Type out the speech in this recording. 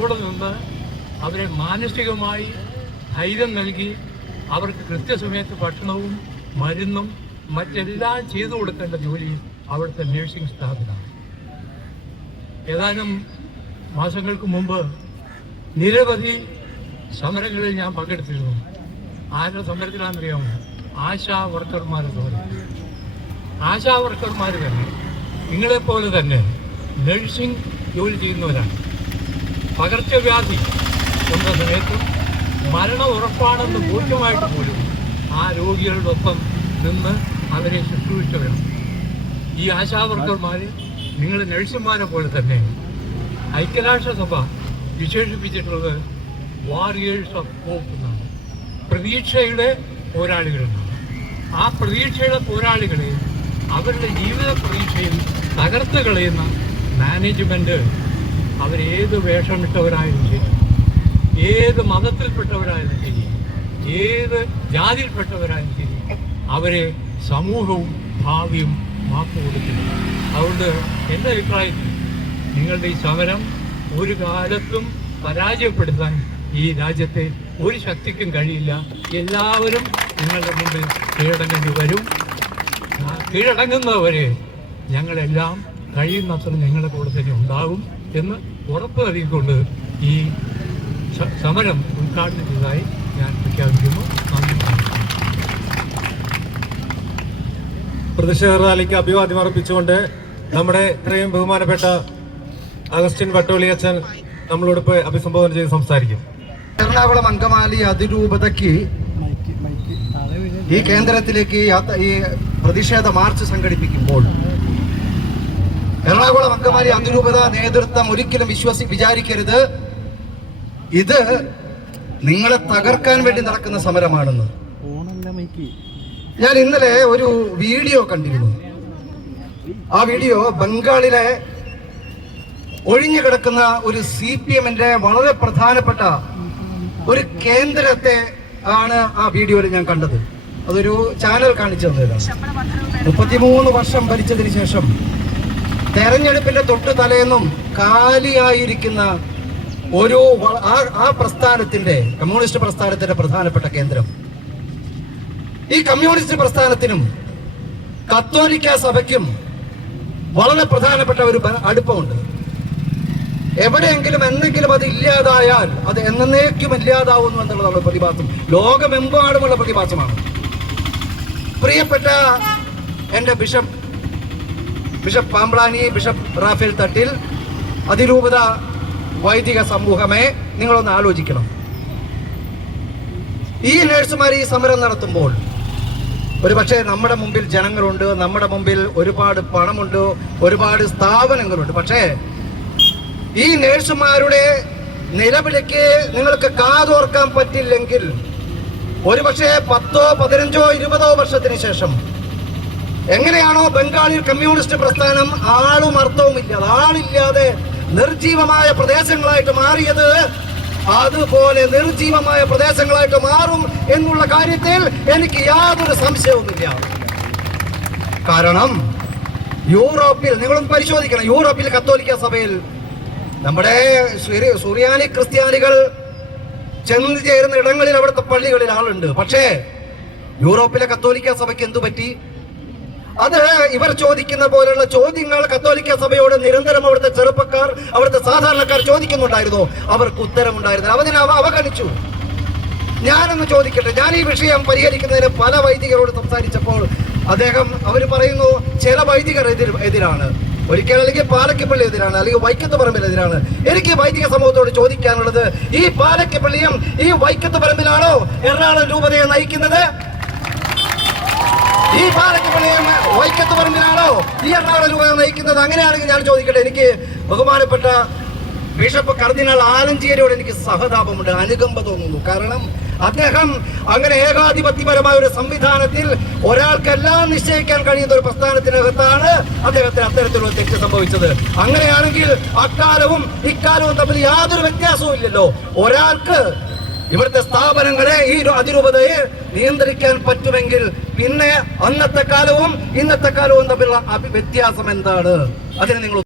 കൂടെ നിന്ന് അവരെ മാനസികമായി ധൈര്യം നൽകി അവർക്ക് കൃത്യസമയത്ത് ഭക്ഷണവും മരുന്നും മറ്റെല്ലാം ചെയ്തു കൊടുക്കേണ്ട ജോലി അവിടുത്തെ നഴ്സിംഗ് സ്റ്റാഫിനാണ്. ഏതാനും മാസങ്ങൾക്ക് മുമ്പ് നിരവധി സമരങ്ങളിൽ ഞാൻ പങ്കെടുത്തിരുന്നു. ആരുടെ സമരത്തിലാണെന്നറിയാമോ? ആശാ വർക്കർമാരുടെ സമരം. ആശാ വർക്കർമാർ തന്നെ നിങ്ങളെപ്പോലെ തന്നെ നഴ്സിംഗ് ജോലി ചെയ്യുന്നവരാണ്. പകർച്ചവ്യാധി എന്ന സമയത്തും മരണം ഉറപ്പാണെന്ന് ബോധ്യമായിട്ട് പോലും ആ രോഗികളുടെ ഒപ്പം നിന്ന് അവരെ ശുശ്രൂഷിച്ചവരാണ്. ഈ ആശാ വർക്കർമാർ നിങ്ങൾ നഴ്സുമാരെ പോലെ തന്നെ ഐക്യരാഷ്ട്രസഭ വിശേഷിപ്പിച്ചിട്ടുള്ളത് വാരിയേഴ്സ് ഓഫ് ഹോപ്പ് എന്നാണ്. പ്രതീക്ഷയുടെ പോരാളികളെന്നാണ്. ആ പ്രതീക്ഷയുടെ പോരാളികളെ അവരുടെ ജീവിത പ്രതീക്ഷയിൽ തകർത്ത് കളയുന്ന മാനേജ്മെൻറ്റ് അവരേത് വേഷമിട്ടവരായാലും ശരി, ഏത് മതത്തിൽപ്പെട്ടവരായാലും ശരി, ഏത് ജാതിയിൽപ്പെട്ടവരായാലും ശരി, അവരെ സമൂഹവും ഭാവിയും മാപ്പ് കൊടുക്കുന്നു. അതുകൊണ്ട് എൻ്റെ അഭിപ്രായത്തിൽ നിങ്ങളുടെ ഈ സമരം ഒരു കാലത്തും പരാജയപ്പെടുത്താൻ ഈ രാജ്യത്തെ ഒരു ശക്തിക്കും കഴിയില്ല. എല്ലാവരും നിങ്ങളുടെ മുമ്പിൽ കീഴടങ്ങേണ്ടി വരും. കീഴടങ്ങുന്നവരെ ഞങ്ങളെല്ലാം കഴിയുന്നത്ര നിങ്ങളുടെ കൂടെ തന്നെ ഉണ്ടാകും എന്ന് ഉറപ്പ് നൽകിക്കൊണ്ട് ഈ സമരം ഉദ്ഘാടനം ചെയ്തതായി ഞാൻ പ്രഖ്യാപിക്കുന്നു. നന്ദി. പ്രതിഷേധ റാലിക്ക് അഭിവാദ്യം അർപ്പിച്ചുകൊണ്ട് നമ്മുടെ ഇത്രയും ബഹുമാനപ്പെട്ട അഗസ്റ്റിൻ വട്ടോളി അച്ഛൻ നമ്മളോട് ഇപ്പോൾ അഭിസംബോധന ചെയ്ത് സംസാരിക്കും. എറണാകുളം അങ്കമാലി അതിരൂപതയ്ക്ക് ഈ കേന്ദ്രത്തിലേക്ക് ഈ പ്രതിഷേധ മാർച്ച് സംഘടിപ്പിക്കുമ്പോൾ എറണാകുളം അങ്കമാലി അതിരൂപത നേതൃത്വം ഒരിക്കലും വിചാരിക്കരുത് ഇത് നിങ്ങളെ തകർക്കാൻ വേണ്ടി നടക്കുന്ന സമരമാണെന്ന്. ഞാൻ ഇന്നലെ ഒരു വീഡിയോ കണ്ടിരുന്നു. ആ വീഡിയോ ബംഗാളിലെ ഒഴിഞ്ഞു കിടക്കുന്ന ഒരു CPM-ന്റെ വളരെ പ്രധാനപ്പെട്ട ഒരു കേന്ദ്രത്തെ ആണ് ആ വീഡിയോയിൽ ഞാൻ കണ്ടത്. അതൊരു ചാനൽ കാണിച്ചു തന്നതാണ്. 33 വർഷം ഭരിച്ചതിന് ശേഷം തെരഞ്ഞെടുപ്പിന്റെ തൊട്ട് തലേന്നും കാലിയായിരിക്കുന്ന ഒരു ആ പ്രസ്ഥാനത്തിന്റെ, കമ്മ്യൂണിസ്റ്റ് പ്രസ്ഥാനത്തിന്റെ പ്രധാനപ്പെട്ട കേന്ദ്രം. ഈ കമ്മ്യൂണിസ്റ്റ് പ്രസ്ഥാനത്തിനും കത്തോലിക്ക സഭയ്ക്കും വളരെ പ്രധാനപ്പെട്ട ഒരു അടുപ്പമുണ്ട്. എവിടെയെങ്കിലും എന്തെങ്കിലും അത് ഇല്ലാതായാൽ അത് എന്നേക്കും ഇല്ലാതാവുന്നു എന്നുള്ളതാണ് പ്രതിഭാസം. ലോകമെമ്പാടുമുള്ള പ്രതിഭാസമാണ്. പ്രിയപ്പെട്ട എൻ്റെ ബിഷപ്പ് പാമ്പ്ളാനി, ബിഷപ്പ് റാഫേൽ തട്ടിൽ, അതിരൂപത വൈദിക സമൂഹമേ, നിങ്ങളൊന്ന് ആലോചിക്കണം. ഈ നഴ്സുമാർ ഈ സമരം നടത്തുമ്പോൾ ഒരു പക്ഷേ നമ്മുടെ മുമ്പിൽ ജനങ്ങളുണ്ട്, നമ്മുടെ മുമ്പിൽ ഒരുപാട് പണമുണ്ട്, ഒരുപാട് സ്ഥാപനങ്ങളുണ്ട്. പക്ഷേ ഈ നഴ്സുമാരുടെ നിലവിളിക്ക് നിങ്ങൾക്ക് കാതോർക്കാൻ പറ്റില്ലെങ്കിൽ ഒരുപക്ഷെ 10, 15, 20 വർഷത്തിന് ശേഷം എങ്ങനെയാണോ ബംഗാളിൽ കമ്മ്യൂണിസ്റ്റ് പ്രസ്ഥാനം ആളും അർത്ഥവും ഇല്ലാതെ, ആളില്ലാതെ നിർജീവമായ പ്രദേശങ്ങളായിട്ട് മാറിയത്, അതുപോലെ നിർജീവമായ പ്രദേശങ്ങളായിട്ട് മാറും എന്നുള്ള കാര്യത്തിൽ എനിക്ക് യാതൊരു സംശയവുമില്ല. കാരണം യൂറോപ്പിൽ നിങ്ങളും പരിശോധിക്കണം, യൂറോപ്പിൽ കത്തോലിക്ക സഭയിൽ നമ്മുടെ സുറിയാനി ക്രിസ്ത്യാനികൾ ചെന്ന് ചേരുന്ന ഇടങ്ങളിൽ അവിടുത്തെ പള്ളികളിൽ ആളുണ്ട്. പക്ഷേ യൂറോപ്പിലെ കത്തോലിക്ക സഭയ്ക്ക് എന്തു പറ്റി? അത് ഇവർ ചോദിക്കുന്ന പോലെയുള്ള ചോദ്യങ്ങൾ കത്തോലിക്ക സഭയോട് നിരന്തരം അവിടുത്തെ ചെറുപ്പക്കാർ, അവിടുത്തെ സാധാരണക്കാർ ചോദിക്കുന്നുണ്ടായിരുന്നു. അവർക്ക് ഉത്തരമുണ്ടായിരുന്നു. അതിനെ അവഗണിച്ചു. ഞാനൊന്ന് ചോദിക്കട്ടെ, ഞാൻ ഈ വിഷയം പരിഹരിക്കുന്നതിന് പല വൈദികരോട് സംസാരിച്ചപ്പോൾ അവർ പറയുന്നു ചില വൈദികർ എതിരാണ്, ഒരിക്കൽ അല്ലെങ്കിൽ പാലക്കപ്പള്ളി എതിരാണ്, അല്ലെങ്കിൽ വൈക്കത്ത് പറമ്പിൽ എതിരാണ്. എനിക്ക് വൈദിക സമൂഹത്തോട് ചോദിക്കാനുള്ളത്, ഈ പാലക്കപ്പള്ളിയും ഈ വൈക്കത്ത് പറമ്പിലാണോ എറണാകുളം രൂപതയെ നയിക്കുന്നത്? ഈ പാലക്കപ്പള്ളിയും വൈക്കത്ത് പറമ്പിലാണോ ഈ എറണാകുളം രൂപതയെ നയിക്കുന്നത്? അങ്ങനെയാണെങ്കിൽ ഞാൻ ചോദിക്കട്ടെ, എനിക്ക് ബഹുമാനപ്പെട്ട ബിഷപ്പ് കർദിനാൾ ആലഞ്ചേരിയോട് എനിക്ക് സഹതാപമുണ്ട്, അനുകമ്പ തോന്നുന്നു. കാരണം അദ്ദേഹം അങ്ങനെ ഏകാധിപത്യപരമായ ഒരു സംവിധാനത്തിൽ ഒരാൾക്കെല്ലാം നിശ്ചയിക്കാൻ കഴിയുന്ന ഒരു പ്രസ്ഥാനത്തിനകത്താണ് അദ്ദേഹത്തിന് അത്തരത്തിലുള്ള തെറ്റ് സംഭവിച്ചത്. അങ്ങനെയാണെങ്കിൽ അക്കാലവും ഇക്കാലവും തമ്മിൽ യാതൊരു വ്യത്യാസവും ഇല്ലല്ലോ. ഒരാൾക്ക് ഇവിടുത്തെ സ്ഥാപനങ്ങളെ, ഈ അതിരൂപതയെ നിയന്ത്രിക്കാൻ പറ്റുമെങ്കിൽ പിന്നെ അന്നത്തെ കാലവും ഇന്നത്തെ കാലവും തമ്മിലുള്ള വ്യത്യാസം എന്താണ്? അതിന് നിങ്ങൾ